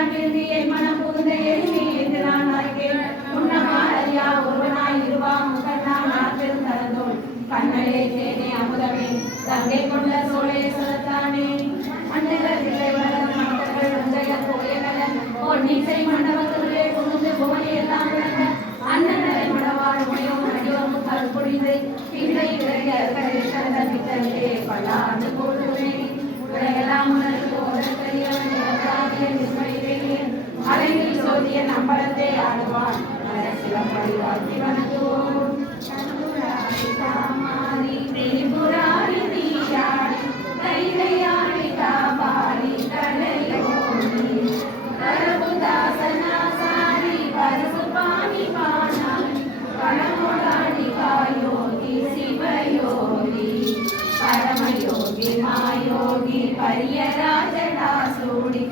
மனம் புகுந்த எளிமை எதிரானாய்க்கேன் உன்னமாரியா ஒருவனாய் இருவா முகனானார் பெருந்தரதோள் கண்ணலே தேனே அமுதமே கங்கை கொண்ட சோழே சுரத்தானே அன்னிலே வளரும் மக்கள் உஞ்சய கோயகலன் பொன்னிசை மண்டபத்திலே புகுந்து புவனி எல்லாம் விளங்க அண்ணனை மடவாழ் முனையும் அடியோம் கற்புரிந்து பிள்ளை விளைய கரேஷன் விட்டே பல்லாண்டு போடுமே உலகெல்லாம் உனக்கு ஒரு பெரியவன் அலையில் சோதிய நம்பளத்தை ஆடுவான் சிலப்படி வாழ்த்தி வணங்குவோம் திரிபுராரி நீயாடி கைலையாடி காபாடி தலையோடி கரபுதாசனாசாரி பரசுபாணி பாணாடி பரமோடாடி காயோகி சிவயோகி பரமயோகி மாயோகி பரியராஜடாசூடி